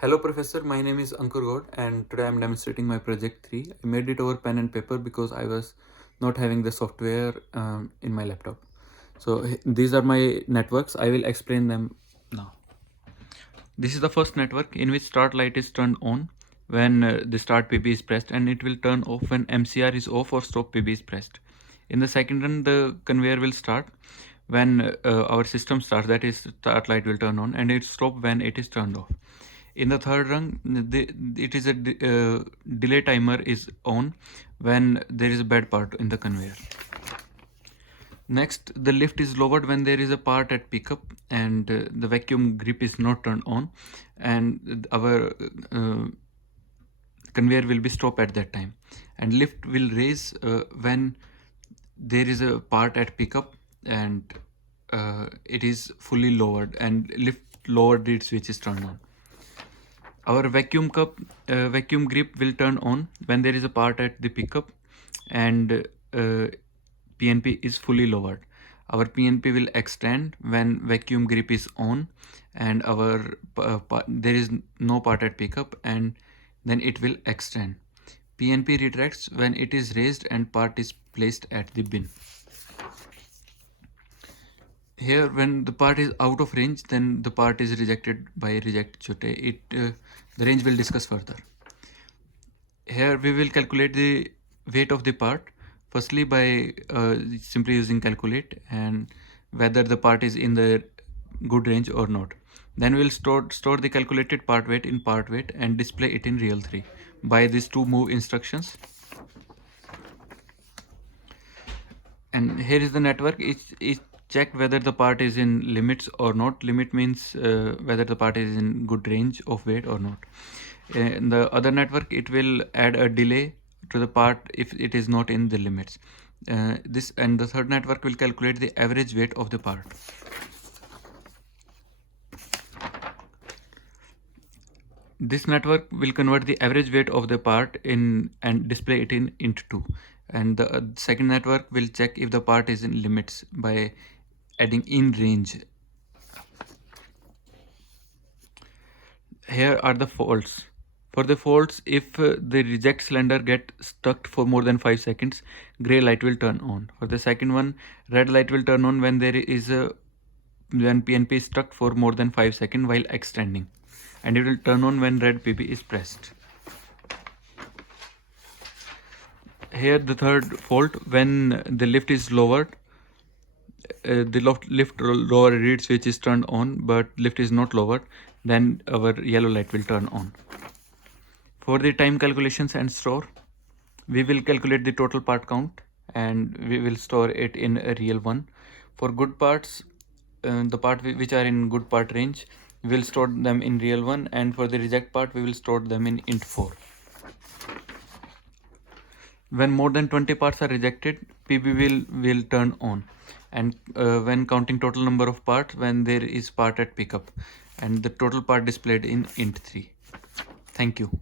Hello Professor, my name is Ankur God and today I am demonstrating my project 3. I made it over pen and paper because I was not having the software in my laptop. So these are my networks. I will explain them now. This is the first network in which start light is turned on when the start PB is pressed, and it will turn off when MCR is off or stop PB is pressed. In the second run, the conveyor will start when our system starts, that is start light will turn on, and it stop when it is turned off. In the third run, it is a delay timer is on when there is a bad part in the conveyor. Next, the lift is lowered when there is a part at pickup and the vacuum grip is not turned on, and our conveyor will be stopped at that time. And lift will raise when there is a part at pickup and it is fully lowered, and lift lowered reed switch is turned on. Our vacuum grip will turn on when there is a part at the pickup and PNP is fully lowered. Our PNP will extend when vacuum grip is on and our there is no part at pickup, and then it will extend. PNP retracts when it is raised and part is placed at the bin. Here, when the part is out of range, then the part is rejected by reject chute. The range will discuss further. Here we will calculate the weight of the part, firstly by simply using calculate and whether the part is in the good range or not. Then we'll store the calculated part weight in part weight and display it in real 3 by these two move instructions. And here is the network. It's check whether the part is in limits or not. Limit means whether the part is in good range of weight or not. In the other network, it will add a delay to the part if it is not in the limits. This and the third network will calculate the average weight of the part. This network will convert the average weight of the part in and display it in int2. And the second network will check if the part is in limits by adding in range. Here are the faults. For the faults, if the reject cylinder get stuck for more than 5 seconds, gray light will turn on. For the second one, red light will turn on when there is when PNP is stuck for more than 5 seconds while extending, and it will turn on when red PB is pressed. Here the third fault, when the lift is lowered, the lift lower reed switch is turned on but lift is not lowered, then our yellow light will turn on. For the time calculations and store, we will calculate the total part count and we will store it in a real one. For good parts, the part which are in good part range, we will store them in real one, and for the reject part we will store them in int4. When more than 20 parts are rejected, PB will turn on, and when counting total number of parts when there is part at pickup, and the total part displayed in int3. Thank you.